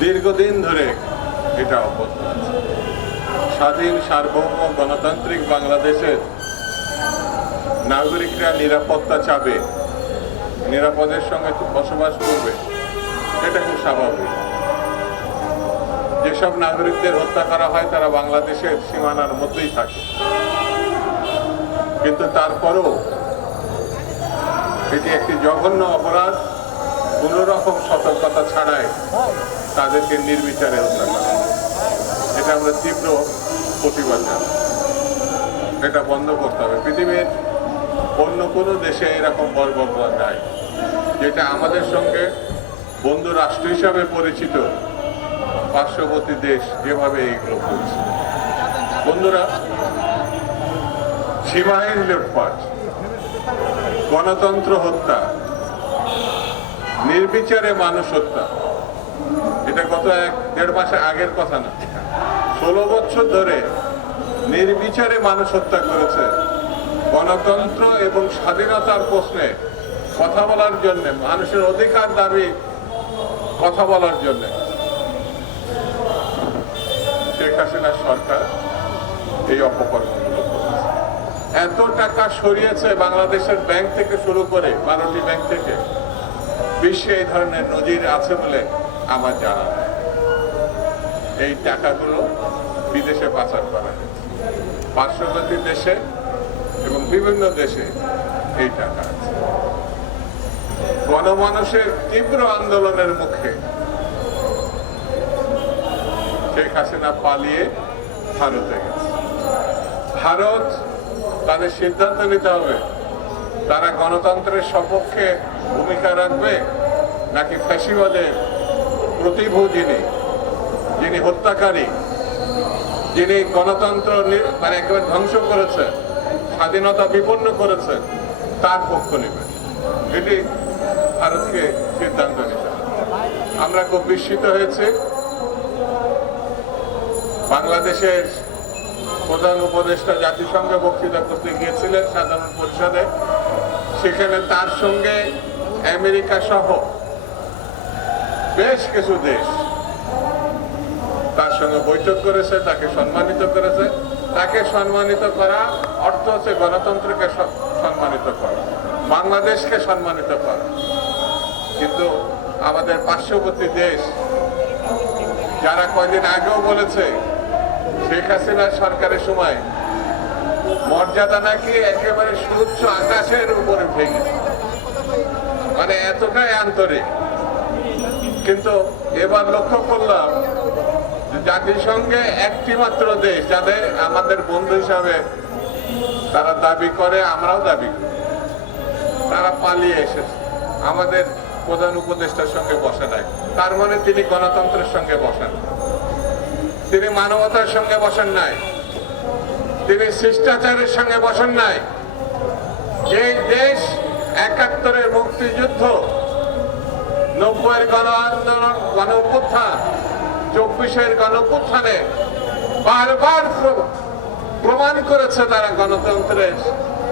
দীর্ঘদিন ধরে এটা অব্যাহত আছে। স্বাধীন সার্বভৌম গণতান্ত্রিক বাংলাদেশের নাগরিকরা নিরাপত্তা চাবে, নিরাপদের সঙ্গে বসবাস করবে, এটা খুব স্বাভাবিক। যেসব নাগরিকদের হত্যা করা হয় তারা বাংলাদেশের সীমানার মধ্যেই থাকে, কিন্তু তারপরেও এটি একটি জঘন্য অপরাধ। কোন রকম সতর্কতা ছাড়াই তাদেরকে নির্বিচারে হত্যা করা, এটা আমরা তীব্র প্রতিবাদ জানাই। এটা বন্ধ করতে হবে। পৃথিবীর অন্য কোনো দেশে এরকম বর্বরতা নাই, যেটা আমাদের সঙ্গে বন্ধু রাষ্ট্র হিসাবে পরিচিত পার্শ্ববর্তী দেশ যেভাবে এইগুলো করছে। বন্ধুরা, সীমাহীন লুটপাট, গণতন্ত্র হত্যা, নির্বিচারে মানুষ হত্যা, এটা গত 1-1.5 মাস আগের কথা না। 16 বছর ধরে নির্বিচারে মানুষ হত্যা করেছে। গণতন্ত্র এবং স্বাধীনতার প্রশ্নে কথা বলার জন্য, মানুষের অধিকার দাবি কথা বলার জন্য শেখ হাসিনা সরকার এই অপকর্মগুলো করেছে। এত টাকা সরিয়েছে বাংলাদেশের ব্যাংক থেকে শুরু করে 12টি ব্যাংক থেকে। বিশ্বে এই ধরনের নজির আছে বলে আমার জানা নেই। এই টাকাগুলো বিদেশে পাচার করা হয়েছে, পার্শ্ববর্তী দেশে এবং বিভিন্ন দেশে এই টাকা আছে। গণমানুষের তীব্র আন্দোলনের মুখে শেখ হাসিনা পালিয়ে ভারতে গেছে। ভারত তাদের সিদ্ধান্ত নিতে হবে, তারা গণতন্ত্রের সপক্ষে ভূমিকা রাখবে নাকি ফ্যাসিবাদের প্রতিভূ যিনি হত্যাকারী, যিনি গণতন্ত্র মানে একেবারে ধ্বংস করেছে, স্বাধীনতা বিপন্ন করেছে, তার পক্ষ নেবে। এটি ভারতকে সিদ্ধান্ত নিতে হবে। আমরা খুব বিস্মিত হয়েছে। বাংলাদেশের প্রধান উপদেষ্টা জাতিসংঘে বক্তৃতা করতে গিয়েছিলেন সাধারণ পরিষদে। সেখানে তার সঙ্গে আমেরিকা সহ বেশ কিছু দেশ তার সঙ্গে বৈঠক করেছে, তাকে সম্মানিত করেছে। তাকে সম্মানিত করা অর্থ হচ্ছে গণতন্ত্রকে সম্মানিত করা, বাংলাদেশকে সম্মানিত করা। কিন্তু আমাদের পার্শ্ববর্তী দেশ, যারা কয়দিন আগেও বলেছে শেখ হাসিনা সরকারের সময় মর্যাদা নাকি একেবারে সুউচ্চ আকাশের উপরে ভেঙেছে, মানে এতটাই আন্তরিক। কিন্তু এবার লক্ষ্য করলাম জাতিসংঘে একটি মাত্র দেশ যাদের আমাদের বন্ধু হিসাবে তারা দাবি করে, আমরাও দাবি করি, তারা পালিয়ে এসেছে, আমাদের প্রধান উপদেষ্টার সঙ্গে বসে নাই। তার মানে তিনি গণতন্ত্রের সঙ্গে বসেন, তিনি মানবতার সঙ্গে বসেন নাই, তিনি শিষ্টাচারের সঙ্গে বসেন নাই। যে দেশ 71-এর মুক্তিযুদ্ধ, 90-এর গণ আন্দোলন, গণ অভ্যুত্থান, 24-এর গণ অভ্যুত্থানে বারবার প্রমাণ করেছে তারা গণতন্ত্রের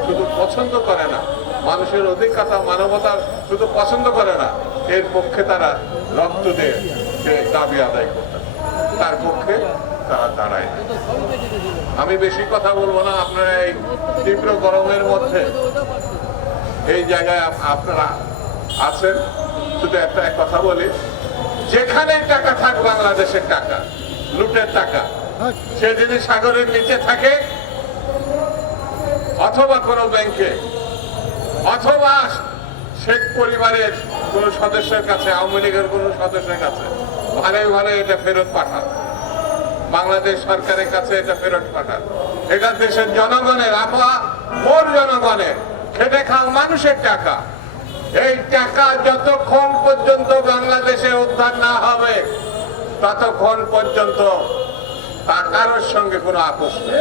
শুধু পছন্দ করে না, মানুষের অধিকার মানবতা শুধু পছন্দ করে না, এর পক্ষে তারা রক্ত দিয়ে সে দাবি আদায় করতে, তার পক্ষে তারা দাঁড়ায় না। আমি বেশি কথা বলবো না। আপনারা এই তীব্র গরমের মধ্যে এই জায়গায় আপনারা আছেন, শুধু একটা কথা বলি, যেখানে টাকা থাক বাংলাদেশের টাকা, লুটের টাকা, সে যদি সাগরের নিচে থাকে অথবা কোনো ব্যাংকে অথবা শেখ পরিবারের কোন সদস্যের কাছে, আওয়ামী লীগের কোন সদস্যের কাছে, ভালো ভালো এটা ফেরত পাঠান, বাংলাদেশ সরকারের কাছে এটা ফেরত পাঠান। এটা দেশের জনগণের, মোর জনগণের খেটে খাওয়া মানুষের টাকা। এই টাকা যতক্ষণ পর্যন্ত বাংলাদেশে উদ্ধার না হবে ততক্ষণ পর্যন্ত তা কারোর সঙ্গে কোনো আপোষ নেই।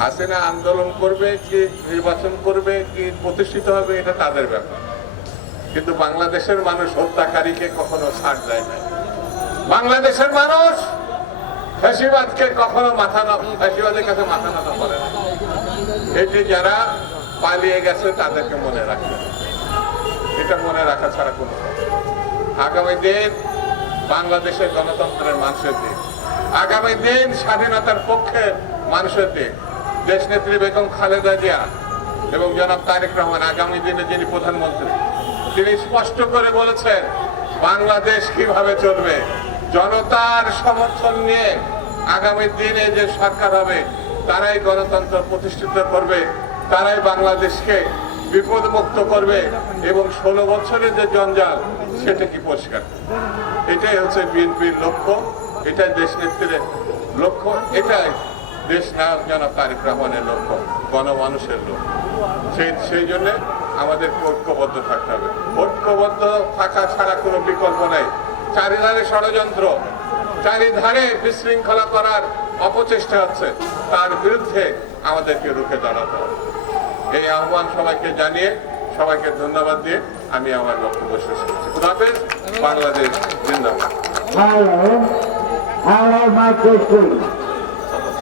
হাসিনা আন্দোলন করবে কি নির্বাচন করবে কি প্রতিষ্ঠিত হবে, এটা তাদের ব্যাপার। কিন্তু বাংলাদেশের মানুষ হত্যাকারীকে কখনো ছাড় দেয় না। বাংলাদেশের মানুষ ফ্যাসিবাদকে কখনো ফ্যাসিবাদের কাছে মাথা নত করে না। এটি যারা পালিয়ে গেছে তাদেরকে মনে রাখবে, এটা মনে রাখা ছাড়া কোনো। আগামী দিন বাংলাদেশের গণতন্ত্রের মানুষের দিন, আগামী দিন স্বাধীনতার পক্ষে মানুষের দিন। দেশনেত্রী বেগম খালেদা জিয়া এবং জনাব তারেক রহমান আগামী দিনে যিনি প্রধানমন্ত্রী, তিনি স্পষ্ট করে বলেছেন বাংলাদেশ কিভাবে চলবে। জনতার সমর্থন নিয়ে আগামী দিনে যে সরকার হবে তারাই গণতন্ত্র প্রতিষ্ঠিত করবে, তারাই বাংলাদেশকে বিপদমুক্ত করবে এবং 16 বছরের যে জঞ্জাল সেটা কি পরিষ্কার। এটাই হচ্ছে বিএনপির লক্ষ্য, এটাই দেশনেত্রীর লক্ষ্য, এটাই দেশ নায়ক জনাব তারেক রহমানের লক্ষ্য, গণমানুষের লক্ষ্য। সেই জন্য আমাদের ঐক্যবদ্ধ থাকতে হবে। ঐক্যবদ্ধ থাকা ছাড়া কোনো বিকল্প নেই। চারিধারে ষড়যন্ত্র, চারিধারে বিশৃঙ্খলা করার অপচেষ্টা হচ্ছে, তার বিরুদ্ধে আমাদেরকে রুখে দাঁড়াতে হবে। এই আহ্বান সবাইকে জানিয়ে, সবাইকে ধন্যবাদ দিয়ে আমি আমার বক্তব্য শেষ করছি। খুদা হাফেজ। বাংলাদেশ জিন্দাবাদ।